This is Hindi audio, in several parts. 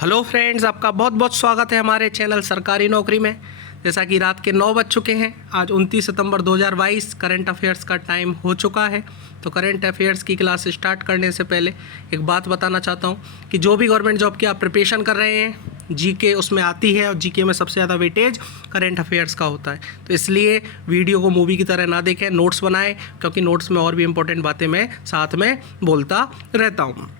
हेलो फ्रेंड्स, आपका बहुत बहुत स्वागत है हमारे चैनल सरकारी नौकरी में। जैसा कि रात के 9 बज चुके हैं, आज 29 सितंबर 2022 करंट अफेयर्स का टाइम हो चुका है। तो करंट अफेयर्स की क्लास स्टार्ट करने से पहले एक बात बताना चाहता हूं कि जो भी गवर्नमेंट जॉब की आप प्रिपरेशन कर रहे हैं, जीके उसमें आती है और जीके में सबसे ज़्यादा वेटेज करंट अफेयर्स का होता है। तो इसलिए वीडियो को मूवी की तरह ना देखें, नोट्स बनाएं, क्योंकि नोट्स में और भी इंपॉर्टेंट बातें मैं साथ में बोलता रहता हूँ।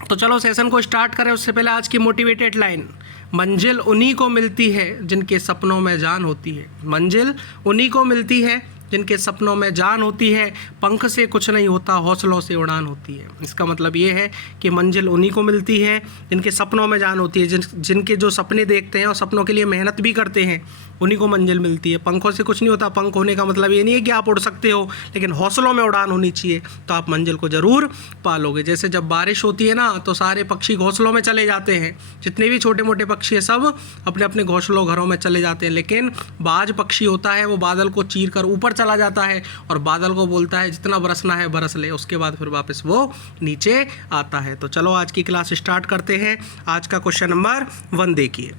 तो चलो सेशन को स्टार्ट करें। उससे पहले आज की मोटिवेटेड लाइन, मंजिल उन्हीं को मिलती है जिनके सपनों में जान होती है। मंजिल उन्हीं को मिलती है जिनके सपनों में जान होती है। पंख से कुछ नहीं होता, हौसलों से उड़ान होती है। इसका मतलब ये है कि मंजिल उन्हीं को मिलती है जिनके सपनों में जान होती है, जिनके जो सपने देखते हैं और सपनों के लिए मेहनत भी करते हैं, उन्हीं को मंजिल मिलती है। पंखों से कुछ नहीं होता। पंख होने का मतलब ये नहीं है कि आप उड़ सकते हो, लेकिन हौसलों में उड़ान होनी चाहिए, तो आप मंजिल को ज़रूर पालोगे। जैसे जब बारिश होती है ना, तो सारे पक्षी घोंसलों में चले जाते हैं, जितने भी छोटे मोटे पक्षी हैं सब अपने अपने घोंसलों घरों में चले जाते हैं। लेकिन बाज पक्षी होता है, वो बादल को चीर कर ऊपर चला जाता है और बादल को बोलता है जितना बरसना है बरस ले, उसके बाद फिर वापस वो नीचे आता है। तो चलो आज की क्लास स्टार्ट करते हैं। आज का क्वेश्चन नंबर 1 देखिए।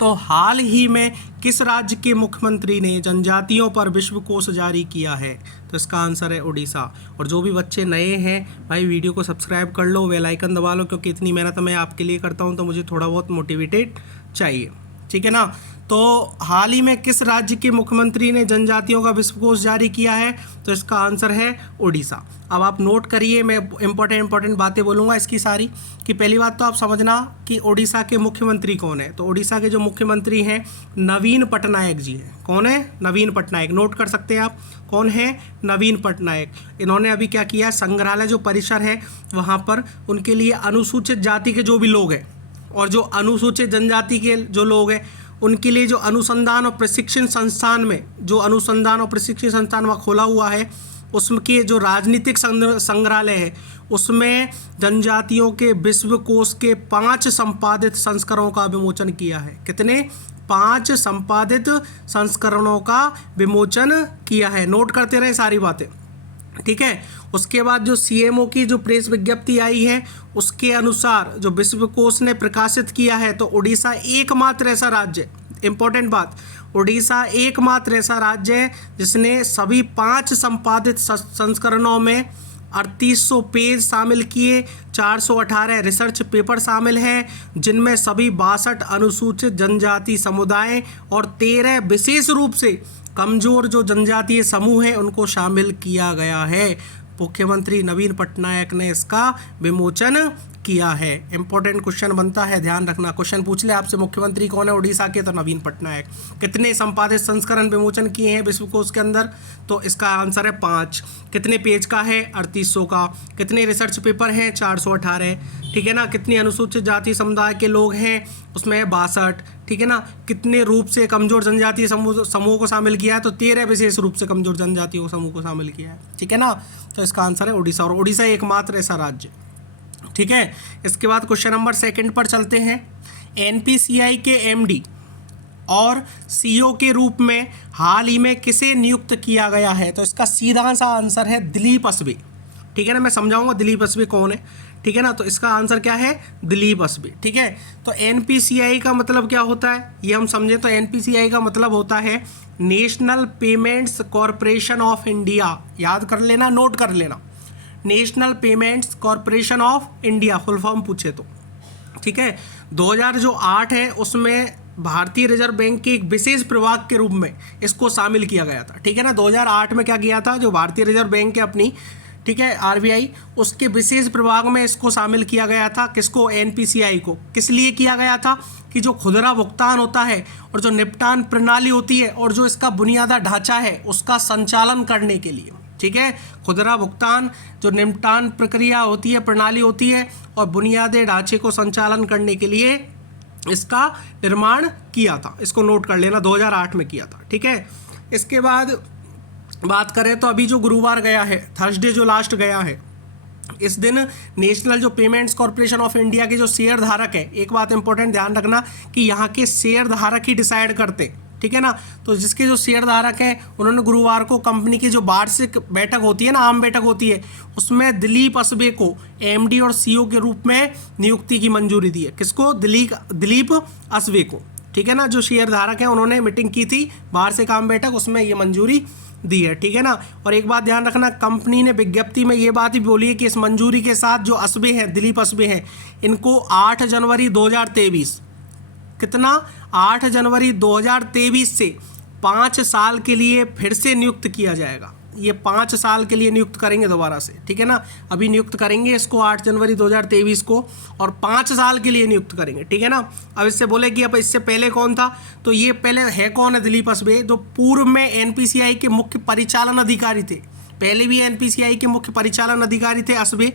तो हाल ही में किस राज्य के मुख्यमंत्री ने जनजातियों पर विश्वकोश जारी किया है? तो इसका आंसर है उड़ीसा। और जो भी बच्चे नए हैं भाई, वीडियो को सब्सक्राइब कर लो, बेल आइकन दबा लो, क्योंकि इतनी मेहनत मैं आपके लिए करता हूं तो मुझे थोड़ा बहुत मोटिवेटेड चाहिए, ठीक है ना। तो हाल ही में किस राज्य के मुख्यमंत्री ने जनजातियों का विश्वकोश जारी किया है? तो इसका आंसर है उड़ीसा। अब आप नोट करिए, मैं इंपॉर्टेंट बातें बोलूँगा इसकी सारी। कि पहली बात तो आप समझना कि उड़ीसा के मुख्यमंत्री कौन है। तो उड़ीसा के जो मुख्यमंत्री हैं नवीन पटनायक जी हैं। कौन है? नवीन पटनायक। नोट कर सकते हैं आप, कौन है? नवीन पटनायक। इन्होंने अभी क्या किया, संग्रहालय जो परिसर है वहाँ पर उनके लिए अनुसूचित जाति के जो भी लोग हैं और जो अनुसूचित जनजाति के जो लोग हैं उनके लिए जो अनुसंधान और प्रशिक्षण संस्थान में वहाँ खोला हुआ है, उसके जो राजनीतिक संग्रहालय है उसमें जनजातियों के विश्वकोश के 5 संपादित संस्करणों का विमोचन किया है। कितने? 5 संपादित संस्करणों का विमोचन किया है। नोट करते रहे सारी बातें, ठीक है। उसके बाद जो सीएमओ की जो प्रेस विज्ञप्ति आई है उसके अनुसार जो विश्वकोश ने प्रकाशित किया है, तो उड़ीसा एकमात्र ऐसा राज्य, इंपॉर्टेंट बात, उड़ीसा एकमात्र ऐसा राज्य है जिसने सभी 5 संपादित संस्करणों में 3800 पेज शामिल किए, 418 रिसर्च पेपर शामिल हैं, जिनमें सभी 62 अनुसूचित जनजाति समुदाय और 13 विशेष रूप से कमजोर जो जनजातीय समूह हैं उनको शामिल किया गया है। मुख्यमंत्री नवीन पटनायक ने इसका विमोचन किया है। इंपॉर्टेंट क्वेश्चन बनता है, ध्यान रखना। क्वेश्चन पूछ ले आपसे मुख्यमंत्री कौन है उड़ीसा के, तो नवीन पटनायक। कितने संपादित संस्करण विमोचन किए हैं विश्वकोश के अंदर? तो इसका आंसर है 5। कितने पेज का है? 3800 का। कितने रिसर्च पेपर हैं? 418, ठीक है ना। कितनी अनुसूचित जाति समुदाय के लोग हैं? उसमें 62, ठीक है ना। कितने रूप से कमजोर जनजातीय समूह को शामिल किया है? तो 13 विशेष रूप से कमजोर जनजातीय समूह को शामिल किया है, ठीक है ना। तो इसका आंसर है उड़ीसा, और उड़ीसा एकमात्र ऐसा राज्य, ठीक है। इसके बाद क्वेश्चन नंबर 2 पर चलते हैं। एनपीसीआई के एमडी और सीईओ के रूप में हाल ही में किसे नियुक्त किया गया है? तो इसका सीधा सा आंसर है दिलीप असबे, ठीक है ना। मैं समझाऊंगा दिलीप असबे कौन है, ठीक है ना। तो इसका आंसर क्या है? दिलीप असबे, ठीक है। तो एनपीसीआई का मतलब क्या होता है ये हम समझें। तो एनपीसीआई का मतलब होता है national payments corporation of India. याद कर लेना, नोट कर लेना, national payments corporation of India, full form पूछे तो, ठीक है। 2008 है उसमें भारतीय रिजर्व बैंक के एक विशेष प्रभाग के रूप में इसको शामिल किया गया था, ठीक है ना। 2008 में क्या किया था, जो भारतीय रिजर्व बैंक है अपनी, ठीक है, आरबीआई, उसके विशेष प्रभाग में इसको शामिल किया गया था। किसको? एनपीसीआई को। किस लिए किया गया था? कि जो खुदरा भुगतान होता है और जो निपटान प्रणाली होती है और जो इसका बुनियादा ढांचा है उसका संचालन करने के लिए, ठीक है। खुदरा भुगतान, जो निपटान प्रक्रिया होती है, प्रणाली होती है, और बुनियादी ढांचे को संचालन करने के लिए इसका निर्माण किया था। इसको नोट कर लेना, 2008 में किया था, ठीक है। इसके बाद बात करें तो अभी जो गुरुवार गया है, थर्सडे जो लास्ट गया है, इस दिन नेशनल जो पेमेंट्स कॉरपोरेशन ऑफ इंडिया के जो शेयर धारक है, एक बात इंपॉर्टेंट ध्यान रखना कि यहाँ के शेयर धारक ही डिसाइड करते, ठीक है ना। तो जिसके जो शेयर धारक हैं उन्होंने गुरुवार को कंपनी की जो वार्षिक बैठक होती है ना, आम बैठक होती है, उसमें दिलीप असबे को एमडी और सीईओ के रूप में नियुक्ति की मंजूरी दी है। किसको? दिलीप असबे को, ठीक है ना। जो शेयर धारक हैं उन्होंने मीटिंग की थी वार्षिक आम बैठक, उसमें ये मंजूरी दी है, ठीक है ना। और एक बात ध्यान रखना, कंपनी ने विज्ञप्ति में ये बात भी बोली है कि इस मंजूरी के साथ जो असबे हैं, दिलीप असबे हैं, इनको 8 जनवरी 2023, कितना? 8 जनवरी 2023 से 5 साल के लिए फिर से नियुक्त किया जाएगा। ये 5 साल के लिए नियुक्त करेंगे दोबारा से, ठीक है ना। अभी नियुक्त करेंगे इसको 8 जनवरी 2023 को, और 5 साल के लिए नियुक्त करेंगे, ठीक है ना। अब इससे बोले कि अब इससे पहले कौन था, तो ये पहले है कौन है? दिलीप असबे, जो पूर्व में एनपीसीआई के मुख्य परिचालन अधिकारी थे। पहले भी एनपीसीआई के मुख्य परिचालन अधिकारी थे असबे,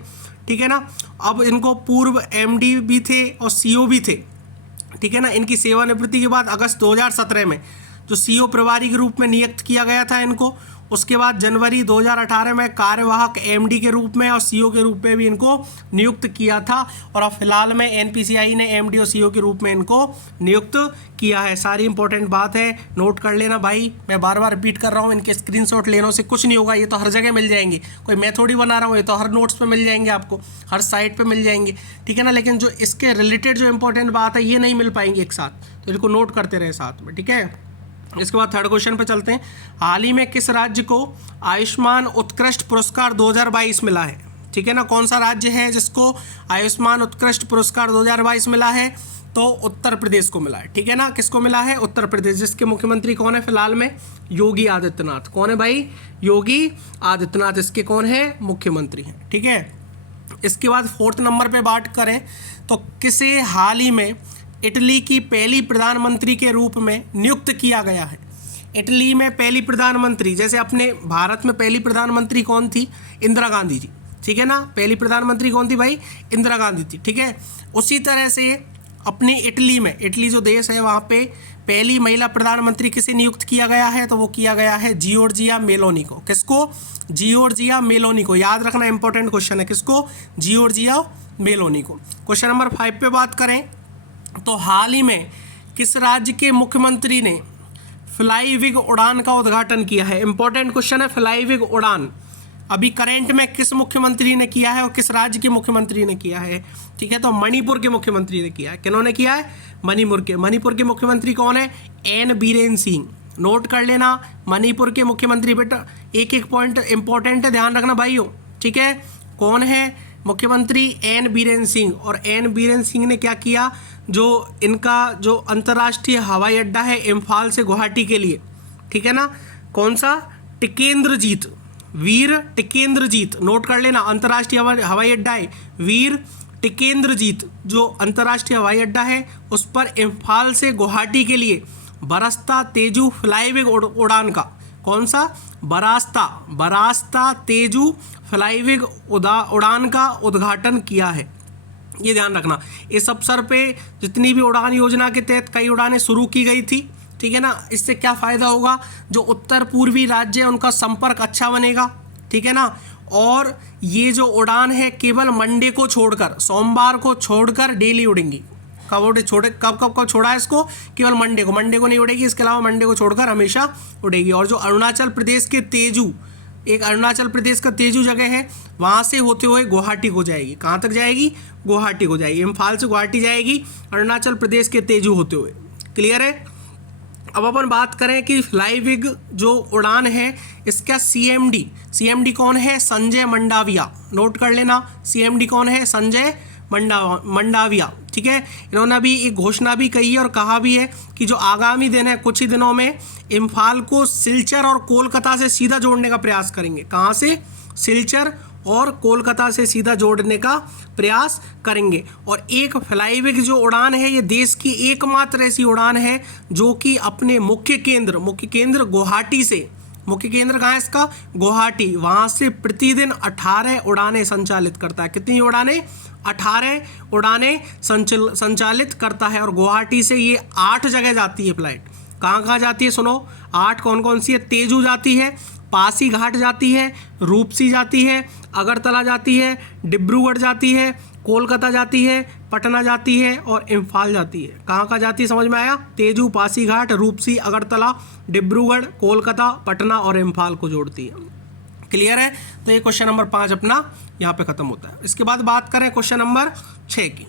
ठीक है ना। अब इनको पूर्व एमडी भी थे और सीईओ भी थे, ठीक है ना। इनकी सेवानिवृत्ति के बाद अगस्त 2017 में जो सीईओ प्रभारी के रूप में नियुक्त किया गया था इनको, उसके बाद जनवरी 2018 में कार्यवाहक एमडी के रूप में और सीईओ के रूप में भी इनको नियुक्त किया था। और अब फिलहाल में एनपीसीआई ने एमडी और सीईओ के रूप में इनको नियुक्त किया है। सारी इंपॉर्टेंट बात है, नोट कर लेना भाई। मैं बार बार रिपीट कर रहा हूँ, इनके स्क्रीनशॉट लेने से कुछ नहीं होगा, ये तो हर जगह मिल जाएंगे। कोई मैं थोड़ी बना रहा हूँ, ये तो हर नोट्स पे मिल जाएंगे आपको, हर साइट पे मिल जाएंगे, ठीक है ना। लेकिन जो इसके रिलेटेड जो इंपॉर्टेंट बात है ये नहीं मिल पाएंगी एक साथ, तो इनको नोट करते रहे साथ में, ठीक है। इसके बाद थर्ड क्वेश्चन पे चलते हैं। हाल ही में किस राज्य को आयुष्मान उत्कृष्ट पुरस्कार 2022 मिला है? ठीक है ना। कौन सा राज्य है जिसको आयुष्मान उत्कृष्ट पुरस्कार 2022 मिला है? तो उत्तर प्रदेश को मिला है, ठीक है ना। किसको मिला है? उत्तर प्रदेश, जिसके मुख्यमंत्री कौन है फिलहाल में? योगी आदित्यनाथ। कौन है भाई? योगी आदित्यनाथ इसके कौन है? मुख्यमंत्री हैं, ठीक है। इसके बाद फोर्थ नंबर पे बात करें तो किसे हाल ही में इटली की पहली प्रधानमंत्री के रूप में नियुक्त किया गया है? इटली में पहली प्रधानमंत्री, जैसे अपने भारत में पहली प्रधानमंत्री कौन थी? इंदिरा गांधी जी, ठीक है ना। पहली प्रधानमंत्री कौन थी भाई? इंदिरा गांधी थी, ठीक है। उसी तरह से अपनी इटली में, इटली जो देश है वहाँ पे पहली महिला प्रधानमंत्री किसे नियुक्त किया गया है? तो वो किया गया है जियोर्जिया मेलोनी को। किसको? जियोर्जिया मेलोनी को। याद रखना, इंपॉर्टेंट क्वेश्चन है। किसको? जियोर्जिया मेलोनी को। क्वेश्चन नंबर 5 पे बात करें तो हाल ही में किस राज्य के मुख्यमंत्री ने फ्लाईविग उड़ान का उद्घाटन किया है? इंपॉर्टेंट क्वेश्चन है, फ्लाईविग उड़ान अभी करंट में किस मुख्यमंत्री ने किया है और किस राज्य के मुख्यमंत्री ने किया है? ठीक है, तो मणिपुर के मुख्यमंत्री ने किया है। किन्होंने किया है? मणिपुर के मुख्यमंत्री कौन है? एन बीरेन सिंह। नोट कर लेना, मणिपुर के मुख्यमंत्री। बेटा एक एक पॉइंट इंपॉर्टेंट है, ध्यान रखना भाइयों, ठीक है। कौन है मुख्यमंत्री? एन बीरेन सिंह। और एन बीरेन सिंह ने क्या किया? जो इनका जो अंतर्राष्ट्रीय हवाई अड्डा है इम्फाल से गुवाहाटी के लिए, ठीक है ना, कौन सा? टिकेंद्रजीत, वीर टिकेंद्रजीत। नोट कर लेना, अंतर्राष्ट्रीय हवाई अड्डा है वीर टिकेंद्रजीत, जो अंतर्राष्ट्रीय हवाई अड्डा है उस पर इम्फाल से गुवाहाटी के लिए बरास्ता तेजू फ्लाईविग उड़ान का, कौन सा? बरास्ता तेजू फ्लाईविग उड़ान का उद्घाटन किया है। ये ध्यान रखना, इस अवसर पे जितनी भी उड़ान योजना के तहत कई उड़ानें शुरू की गई थी, ठीक है ना। इससे क्या फ़ायदा होगा? जो उत्तर पूर्वी राज्य है उनका संपर्क अच्छा बनेगा, ठीक है ना। और ये जो उड़ान है केवल मंडे को छोड़कर, सोमवार को छोड़कर डेली उड़ेंगी। कब छोड़ा है इसको? केवल मंडे को नहीं उड़ेगी, इसके अलावा मंडे को छोड़कर हमेशा उड़ेगी। और जो अरुणाचल प्रदेश के तेजू, एक अरुणाचल प्रदेश का तेजू जगह है, वहाँ से होते हुए गुवाहाटी को जाएगी। कहाँ तक जाएगी? गुवाहाटी को जाएगी। इम्फाल से गुवाहाटी जाएगी अरुणाचल प्रदेश के तेजू होते हुए। क्लियर है? अब अपन बात करें कि फ्लाईविग जो उड़ान है इसका सीएमडी कौन है? संजय मंडाविया। नोट कर लेना, सीएमडी कौन है? संजय मंडाविया, ठीक है। इन्होंने अभी एक घोषणा भी कही है और कहा भी है कि जो आगामी दिन है कुछ ही दिनों में इम्फाल को सिलचर और कोलकाता से सीधा जोड़ने का प्रयास करेंगे। कहाँ से? सिलचर और कोलकाता से सीधा जोड़ने का प्रयास करेंगे। और एक फ्लाईविग जो उड़ान है ये देश की एकमात्र ऐसी उड़ान है जो कि अपने मुख्य केंद्र गुवाहाटी से, मुख्य केंद्र कहाँ है इसका? गुवाहाटी, वहाँ से प्रतिदिन 18 उड़ानें संचालित करता है। कितनी उड़ानें? 18 उड़ानें संचालित करता है। और गुवाहाटी से ये 8 जगह जाती है फ्लाइट। कहाँ जाती है? सुनो, 8 कौन सी है? तेजू जाती है, पासीघाट जाती है, रूपसी जाती है, अगरतला जाती है, डिब्रूगढ़ जाती है, कोलकाता जाती है, पटना जाती है और इम्फाल जाती है। कहाँ कहाँ जाती है समझ में आया? तेजू, पासीघाट, रूपसी, अगरतला, डिब्रूगढ़, कोलकाता, पटना और इम्फाल को जोड़ती है। क्लियर है? तो ये क्वेश्चन नंबर 5 अपना यहाँ पे खत्म होता है। इसके बाद बात करें क्वेश्चन नंबर 6 की,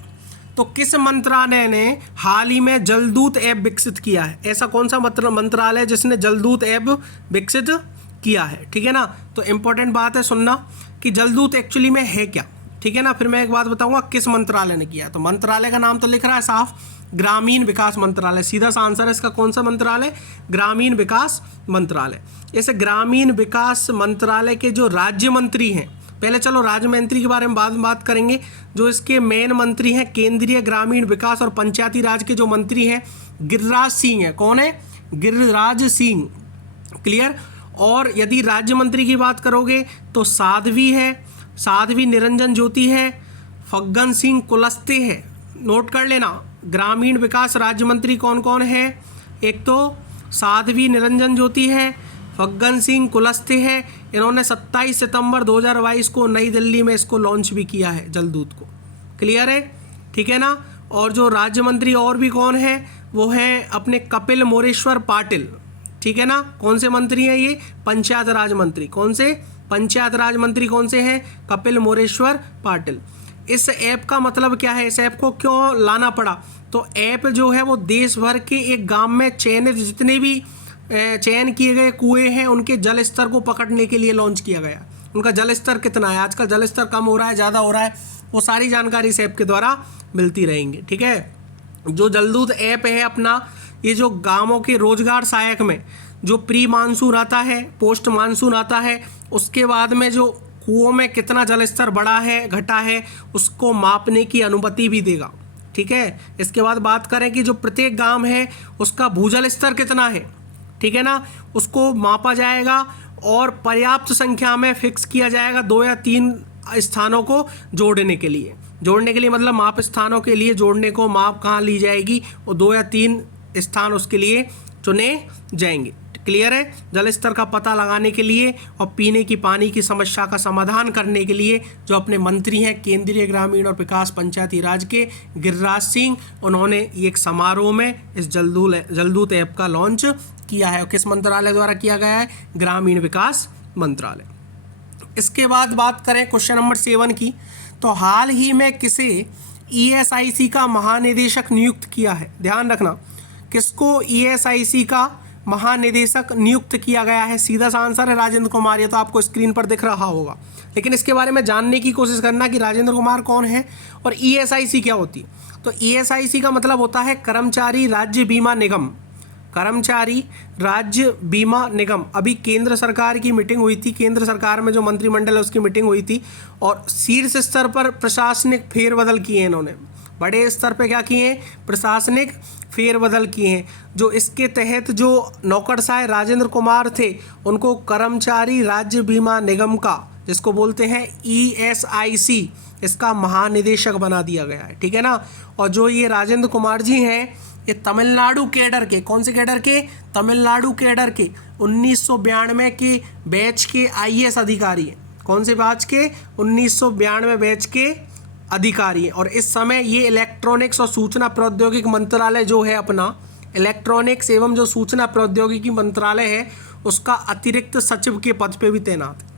तो किस मंत्रालय ने हाल ही में जलदूत ऐप विकसित किया है? ऐसा कौन सा मंत्रालय जिसने जलदूत ऐप विकसित किया है? ठीक है ना, तो इंपॉर्टेंट बात है सुनना कि जलदूत एक्चुअली में है क्या। ठीक है ना, फिर मैं एक बात बताऊंगा किस मंत्रालय ने किया। तो मंत्रालय का नाम तो लिख रहा है साफ, ग्रामीण विकास मंत्रालय। सीधा सा आंसर है इसका कौन सा मंत्रालय? ग्रामीण विकास मंत्रालय। इस ग्रामीण विकास मंत्रालय के जो राज्य मंत्री हैं, पहले चलो राज्य मंत्री के बारे में बाद में बात करेंगे। जो इसके मेन मंत्री हैं केंद्रीय ग्रामीण विकास और पंचायती राज के जो मंत्री हैं गिरिराज सिंह है। कौन है? गिरिराज सिंह। क्लियर? और यदि राज्य मंत्री की बात करोगे तो साध्वी है, साध्वी निरंजन ज्योति है, फग्गन सिंह कुलस्ते है। नोट कर लेना, ग्रामीण विकास राज्य मंत्री कौन कौन है? एक तो साध्वी निरंजन ज्योति है, फग्गन सिंह कुलस्ते है। इन्होंने 27 सितंबर 2022 को नई दिल्ली में इसको लॉन्च भी किया है, जलदूत को। क्लियर है? ठीक है ना। और जो राज्य मंत्री और भी कौन है, वो हैं अपने कपिल मोरेश्वर पाटिल। ठीक है ना, कौन से मंत्री हैं ये? पंचायत राज मंत्री। कौन से? पंचायत राज मंत्री कौन से हैं? कपिल मोरेश्वर पाटिल। इस ऐप का मतलब क्या है? इस ऐप को क्यों लाना पड़ा? तो ऐप जो है वो देश भर के एक गांव में चयनित जितने भी चयन किए गए कुएं हैं उनके जल स्तर को पकड़ने के लिए लॉन्च किया गया। उनका जल स्तर कितना है, आजकल जल स्तर कम हो रहा है, ज़्यादा हो रहा है, वो सारी जानकारी इस ऐप के द्वारा मिलती रहेंगी। ठीक है, जो जलदूत ऐप है अपना, ये जो गांवों के रोजगार सहायक में जो प्री मानसून आता है, पोस्ट मानसून आता है, उसके बाद में जो कुओं में कितना जल स्तर बढ़ा है घटा है उसको मापने की अनुमति भी देगा। ठीक है, इसके बाद बात करें कि जो प्रत्येक गांव है उसका भूजल स्तर कितना है, ठीक है ना, उसको मापा जाएगा और पर्याप्त संख्या में फिक्स किया जाएगा 2 या 3 स्थानों को जोड़ने के लिए। जोड़ने के लिए मतलब माप स्थानों के लिए जोड़ने को माप कहाँ ली जाएगी, और 2 या 3 स्थान उसके लिए चुने जाएंगे। क्लियर है? जल स्तर का पता लगाने के लिए और पीने की पानी की समस्या का समाधान करने के लिए जो अपने मंत्री हैं केंद्रीय ग्रामीण और विकास पंचायती राज के गिरिराज सिंह, उन्होंने एक समारोह में इस जलदूत ऐप का लॉन्च किया है। और किस मंत्रालय द्वारा किया गया है? ग्रामीण विकास मंत्रालय। इसके बाद बात करें क्वेश्चन नंबर 7 की, तो हाल ही में किसे ESIC का महानिदेशक नियुक्त किया है? ध्यान रखना, किसको ESIC का महानिदेशक नियुक्त किया गया है? सीधा सा आंसर है राजेंद्र कुमार। ये तो आपको स्क्रीन पर दिख रहा होगा, लेकिन इसके बारे में जानने की कोशिश करना कि राजेंद्र कुमार कौन है और ESIC क्या होती है। तो ESIC का मतलब होता है कर्मचारी राज्य बीमा निगम। कर्मचारी राज्य बीमा निगम। अभी केंद्र सरकार की मीटिंग हुई थी, केंद्र सरकार में जो मंत्रिमंडल है उसकी मीटिंग हुई थी और शीर्ष स्तर पर प्रशासनिक फेरबदल किए हैं इन्होंने। बड़े स्तर पे क्या किए हैं? प्रशासनिक फेरबदल किए हैं। जो इसके तहत जो नौकरशाह राजेंद्र कुमार थे उनको कर्मचारी राज्य बीमा निगम का, जिसको बोलते हैं ESIC, इसका महानिदेशक बना दिया गया है। ठीक है ना। और जो ये राजेंद्र कुमार जी हैं ये तमिलनाडु कैडर के, कौन से कैडर के? तमिलनाडु कैडर के 1992 के बैच के IAS अधिकारी हैं। कौन से बैच के? 1992 बैच के अधिकारी हैं। और इस समय ये इलेक्ट्रॉनिक्स और सूचना प्रौद्योगिकी मंत्रालय जो है अपना, इलेक्ट्रॉनिक्स एवं जो सूचना प्रौद्योगिकी मंत्रालय है उसका अतिरिक्त सचिव के पद पे भी तैनात है।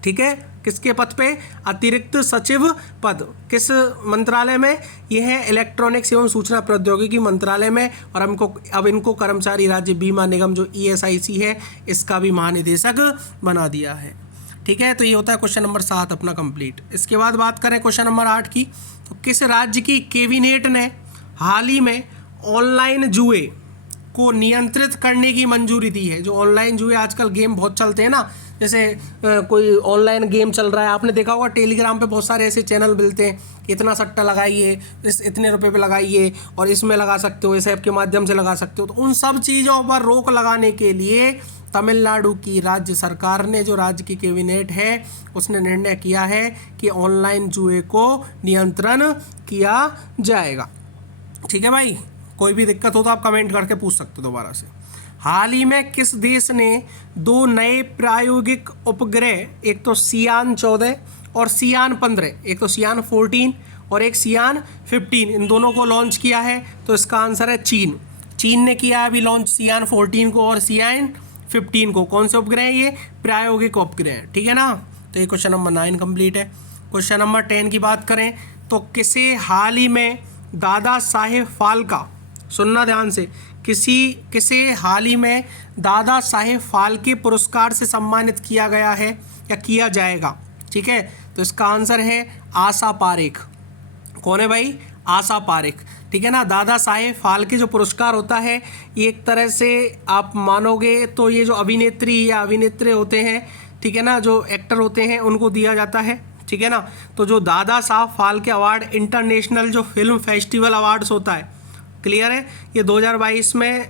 ठीक है, किसके पद पे? अतिरिक्त सचिव पद। किस मंत्रालय में? ये है इलेक्ट्रॉनिक्स एवं सूचना प्रौद्योगिकी मंत्रालय में। और अब इनको कर्मचारी राज्य बीमा निगम जो ESIC है इसका भी महानिदेशक बना दिया है। ठीक है, तो ये होता है क्वेश्चन नंबर 7 अपना कंप्लीट। इसके बाद बात करें क्वेश्चन नंबर 8 की, तो किस राज्य की कैबिनेट ने हाल ही में ऑनलाइन जुए को नियंत्रित करने की मंजूरी दी है? जो ऑनलाइन जुए आजकल गेम बहुत चलते हैं ना, जैसे कोई ऑनलाइन गेम चल रहा है, आपने देखा होगा टेलीग्राम पे बहुत सारे ऐसे चैनल मिलते हैं, इतना सट्टा लगाइए, इतने रुपए पे लगाइए और इसमें लगा सकते हो, इस ऐप के माध्यम से लगा सकते हो। तो उन सब चीज़ों पर रोक लगाने के लिए तमिलनाडु की राज्य सरकार ने, जो राज्य की कैबिनेट है, उसने निर्णय किया है कि ऑनलाइन जुए को नियंत्रण किया जाएगा। ठीक है भाई, कोई भी दिक्कत हो तो आप कमेंट करके पूछ सकते हो दोबारा से। हाल ही में किस देश ने 2 नए प्रायोगिक उपग्रह, एक तो सियान 14 और सियान 15, एक तो सियान 14 और एक सियान 15, इन दोनों को लॉन्च किया है। तो इसका आंसर है चीन। चीन ने किया है अभी लॉन्च सियान 14 को और सियान 15 को। कौन से उपग्रह हैं ये? प्रायोगिक उपग्रह, ठीक है ना। तो ये क्वेश्चन नंबर 9 कंप्लीट है। क्वेश्चन नंबर 10 की बात करें तो किसे हाल ही में दादा साहेब फाल्के, सुनना ध्यान से, किसे हाल ही में दादा साहेब फाल्के पुरस्कार से सम्मानित किया गया है या किया जाएगा, ठीक है। तो इसका आंसर है आशा पारेख। कौन है भाई? आशा पारेख, ठीक है ना। दादा साहेब फाल्के जो पुरस्कार होता है ये एक तरह से आप मानोगे तो ये जो अभिनेत्री या अभिनेत्री होते हैं, ठीक है ना, जो एक्टर होते हैं उनको दिया जाता है, ठीक है ना। तो जो दादा साहब फाल्के अवार्ड इंटरनेशनल जो फिल्म फेस्टिवल अवार्ड्स होता है, क्लियर है, ये 2022 में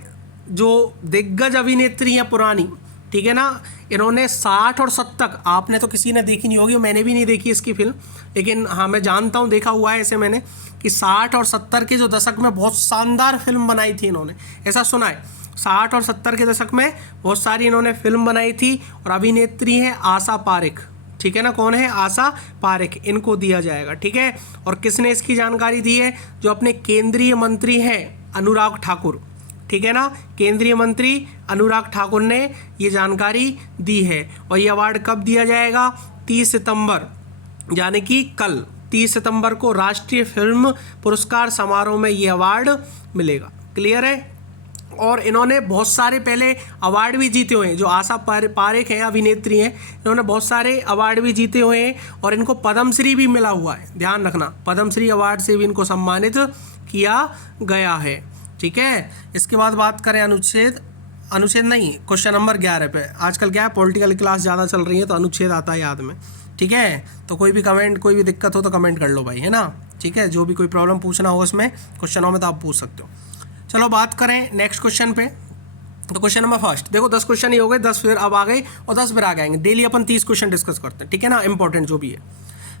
जो दिग्गज अभिनेत्री हैं पुरानी, ठीक है ना, इन्होंने 60 और 70, आपने तो किसी ने देखी नहीं होगी, मैंने भी नहीं देखी इसकी फिल्म, लेकिन हाँ मैं जानता हूँ, देखा हुआ है ऐसे मैंने, कि 60 और 70 के जो दशक में बहुत शानदार फिल्म बनाई थी इन्होंने, ऐसा सुना है। 60 और 70 के दशक में बहुत सारी इन्होंने फिल्म बनाई थी और अभिनेत्री हैं आशा पारेख, ठीक है ना। कौन है? आशा पारेख, इनको दिया जाएगा, ठीक है। और किसने इसकी जानकारी दी है? जो अपने केंद्रीय मंत्री हैं अनुराग ठाकुर, ठीक है ना, केंद्रीय मंत्री अनुराग ठाकुर ने ये जानकारी दी है। और ये अवार्ड कब दिया जाएगा? 30 सितंबर, यानी कि कल 30 सितंबर को राष्ट्रीय फिल्म पुरस्कार समारोह में ये अवार्ड मिलेगा, क्लियर है। और इन्होंने बहुत सारे पहले अवार्ड भी जीते हुए हैं, जो आशा पारेख हैं अभिनेत्री हैं, इन्होंने बहुत सारे अवार्ड भी जीते हुए हैं और इनको पद्मश्री भी मिला हुआ है, ध्यान रखना, पद्मश्री अवार्ड से भी इनको सम्मानित किया गया है, ठीक है। इसके बाद बात करें अनुच्छेद नहीं, क्वेश्चन नंबर 11 पे। आजकल क्या है, पॉलिटिकल क्लास ज़्यादा चल रही है तो अनुच्छेद आता है याद में, ठीक है। तो कोई भी कमेंट, कोई भी दिक्कत हो तो कमेंट कर लो भाई, है ना, ठीक है। जो भी कोई प्रॉब्लम पूछना हो इसमें क्वेश्चनों में तो आप पूछ सकते हो। चलो बात करें नेक्स्ट क्वेश्चन पे। तो क्वेश्चन नंबर फर्स्ट, देखो 10 क्वेश्चन ही हो गए, 10 फिर अब आ गए और 10 फिर आ गएंगे। डेली अपन 30 क्वेश्चन डिस्कस करते हैं, ठीक है ना, इंपॉर्टेंट जो भी है।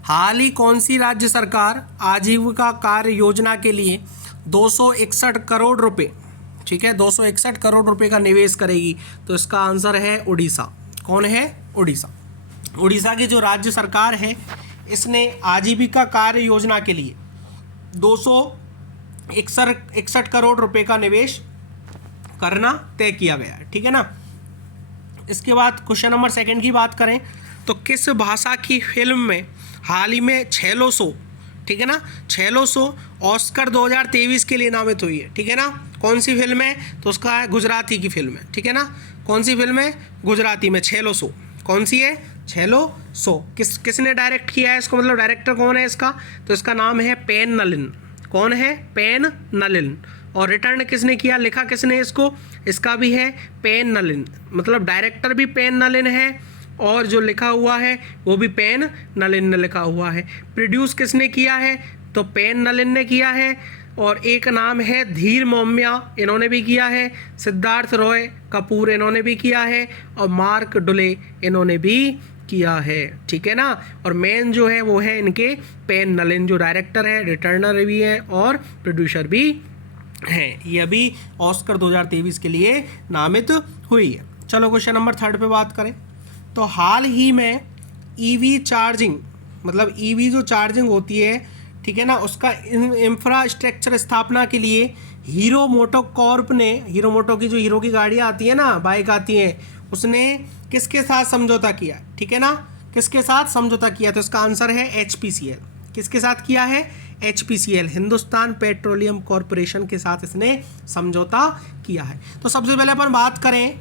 हाल ही कौन सी राज्य सरकार आजीविका कार्य योजना के लिए 261 करोड़ रुपए, ठीक है, 261 करोड़ रुपए का निवेश करेगी? तो इसका आंसर है उड़ीसा। कौन है? उड़ीसा। उड़ीसा की जो राज्य सरकार है इसने आजीविका कार्य योजना के लिए 261 करोड़ रुपए का निवेश करना तय किया गया है, ठीक है ना। इसके बाद क्वेश्चन नंबर 2 की बात करें तो किस भाषा की फिल्म में हाल ही में 600, ठीक है ना, 600 ऑस्कर 2023 के लिए नामित हुई है, ठीक है ना। कौन सी फिल्म है? तो उसका है गुजराती की फिल्म है, ठीक है ना। कौन सी फिल्म है? गुजराती में 600। कौन सी है? 600। किसने डायरेक्ट किया है इसको, मतलब डायरेक्टर कौन है इसका? तो इसका नाम है पेन नलिन। कौन है? पेन नलिन। और रिटर्न किसने किया, लिखा किसने इसको? इसका भी है पेन नलिन, मतलब डायरेक्टर भी पेन नलिन है और जो लिखा हुआ है वो भी पेन नलिन ने लिखा हुआ है। प्रोड्यूस किसने किया है? तो पेन नलिन ने किया है। और एक नाम है धीर मोम्या, इन्होंने भी किया है। सिद्धार्थ रॉय कपूर इन्होंने भी किया है और मार्क डुले इन्होंने भी किया है, ठीक है ना। और मेन जो है वो है इनके पेन नलिन, जो डायरेक्टर है, रिटर्नर भी है और प्रोड्यूसर भी हैं। ये अभी ऑस्कर 2023 के लिए नामित हुई है। चलो क्वेश्चन नंबर 3 पे बात करें तो हाल ही में ईवी चार्जिंग, मतलब ईवी जो चार्जिंग होती है, ठीक है ना, उसका इंफ्रास्ट्रक्चर स्थापना के लिए हीरो मोटोकॉर्प ने, हीरो मोटो की जो हीरो की गाड़ियाँ आती है ना, बाइक आती हैं, उसने किसके साथ समझौता किया, ठीक है ना, किसके साथ समझौता किया? तो इसका आंसर है HPCL। किसके साथ किया है? HPCL, हिंदुस्तान पेट्रोलियम कॉरपोरेशन के साथ इसने समझौता किया है। तो सबसे पहले अपन बात करें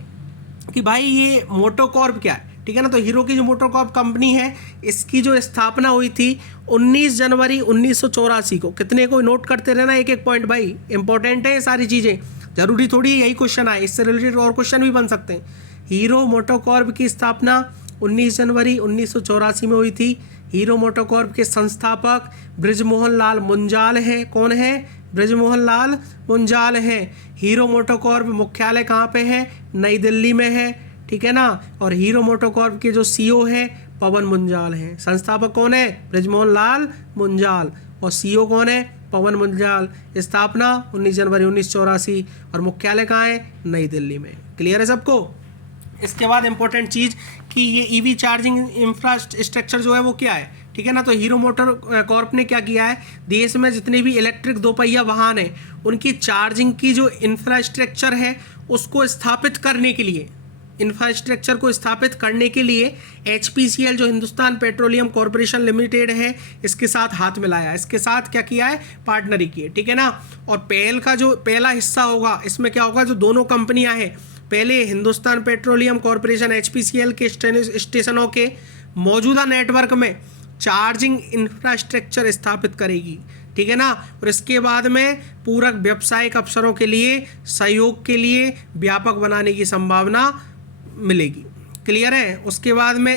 कि भाई ये मोटोकॉर्प क्या है, ठीक है ना। तो हीरो की जो मोटोकॉर्प कंपनी है, इसकी जो स्थापना हुई थी 19 जनवरी 1984 को। कितने को नोट करते रहना, एक एक पॉइंट भाई, इंपॉर्टेंट है ये सारी चीज़ें, जरूरी थोड़ी यही क्वेश्चन आए, इससे रिलेटेड और क्वेश्चन भी बन सकते हैं। हीरो मोटोकॉर्प की स्थापना 19 जनवरी 1984 में हुई थी। हीरो मोटोकॉर्प के संस्थापक बृजमोहन लाल मुंजाल हैं। कौन है? बृजमोहन लाल मुंजाल हैं। हीरो मोटोकॉर्प मुख्यालय कहाँ पे है? नई दिल्ली में है, ठीक है ना। और हीरो मोटोकॉर्प के जो CEO हैं पवन मुंजाल हैं। संस्थापक कौन है? बृजमोहन लाल मुंजाल। और CEO कौन है? पवन मुंजाल। स्थापना 19 जनवरी 1984 और मुख्यालय कहाँ है? नई दिल्ली में। क्लियर है सबको? इसके बाद इंपॉर्टेंट चीज़ कि ये EV चार्जिंग इंफ्रास्ट्रक्चर जो है वो क्या है? ठीक है ना। तो हीरो मोटर कॉर्प ने क्या किया है, देश में जितने भी इलेक्ट्रिक दोपहिया वाहन हैं उनकी चार्जिंग की जो इंफ्रास्ट्रक्चर है उसको स्थापित करने के लिए, इंफ्रास्ट्रक्चर को स्थापित करने के लिए HPCL जो हिंदुस्तान पेट्रोलियम कॉरपोरेशन लिमिटेड है इसके साथ हाथ मिलाया, इसके साथ क्या किया है, पार्टनरी की है, ठीक है ना। और पहल का जो पहला हिस्सा होगा इसमें क्या होगा, जो दोनों कंपनियां हैं पहले हिंदुस्तान पेट्रोलियम कॉरपोरेशन HPCL के स्टेशनों के मौजूदा नेटवर्क में चार्जिंग इंफ्रास्ट्रक्चर स्थापित करेगी, ठीक है ना। और इसके बाद में पूरक व्यावसायिक अवसरों के लिए सहयोग के लिए व्यापक बनाने की संभावना मिलेगी। क्लियर है। उसके बाद में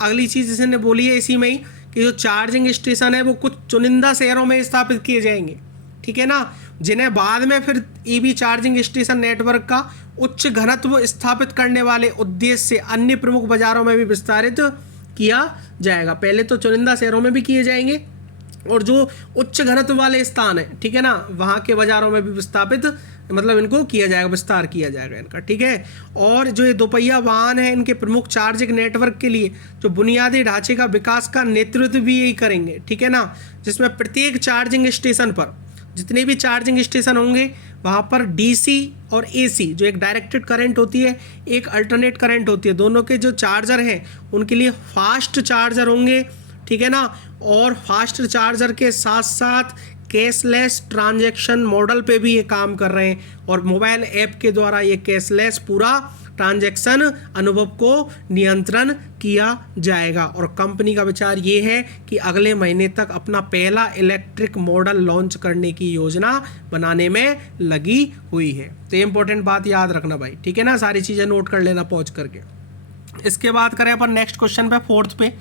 अगली चीज़ इसने बोली है इसी में ही कि जो चार्जिंग स्टेशन है वो कुछ चुनिंदा शहरों में स्थापित किए जाएंगे, ठीक है ना, जिन्हें बाद में फिर EV चार्जिंग स्टेशन नेटवर्क का उच्च घनत्व स्थापित करने वाले उद्देश्य से अन्य प्रमुख बाजारों में भी विस्तारित किया जाएगा। पहले तो चुनिंदा शहरों में भी किए जाएंगे और जो उच्च घनत्व वाले स्थान है, ठीक है ना, वहाँ के बाजारों में भी विस्थापित मतलब इनको किया जाएगा, विस्तार किया जाएगा इनका, ठीक है। और जो ये दोपहिया वाहन है इनके प्रमुख चार्जिंग नेटवर्क के लिए जो बुनियादी ढांचे का विकास का नेतृत्व भी यही करेंगे, ठीक है ना, जिसमें प्रत्येक चार्जिंग स्टेशन पर जितने भी चार्जिंग स्टेशन होंगे वहाँ पर DC और AC जो एक डायरेक्टेड करंट होती है, एक अल्टरनेट करंट होती है, दोनों के जो चार्जर हैं उनके लिए फास्ट चार्जर होंगे, ठीक है ना। और फास्ट चार्जर के साथ साथ कैशलेस ट्रांजैक्शन मॉडल पे भी ये काम कर रहे हैं और मोबाइल ऐप के द्वारा ये कैशलेस पूरा ट्रांजैक्शन अनुभव को नियंत्रण किया जाएगा। और कंपनी का विचार ये है कि अगले महीने तक अपना पहला इलेक्ट्रिक मॉडल लॉन्च करने की योजना बनाने में लगी हुई है। तो ये इंपॉर्टेंट बात याद रखना भाई, ठीक है ना, सारी चीज़ें नोट कर लेना पहुँच करके। इसके बाद करें अपन नेक्स्ट क्वेश्चन पे, फोर्थ पे,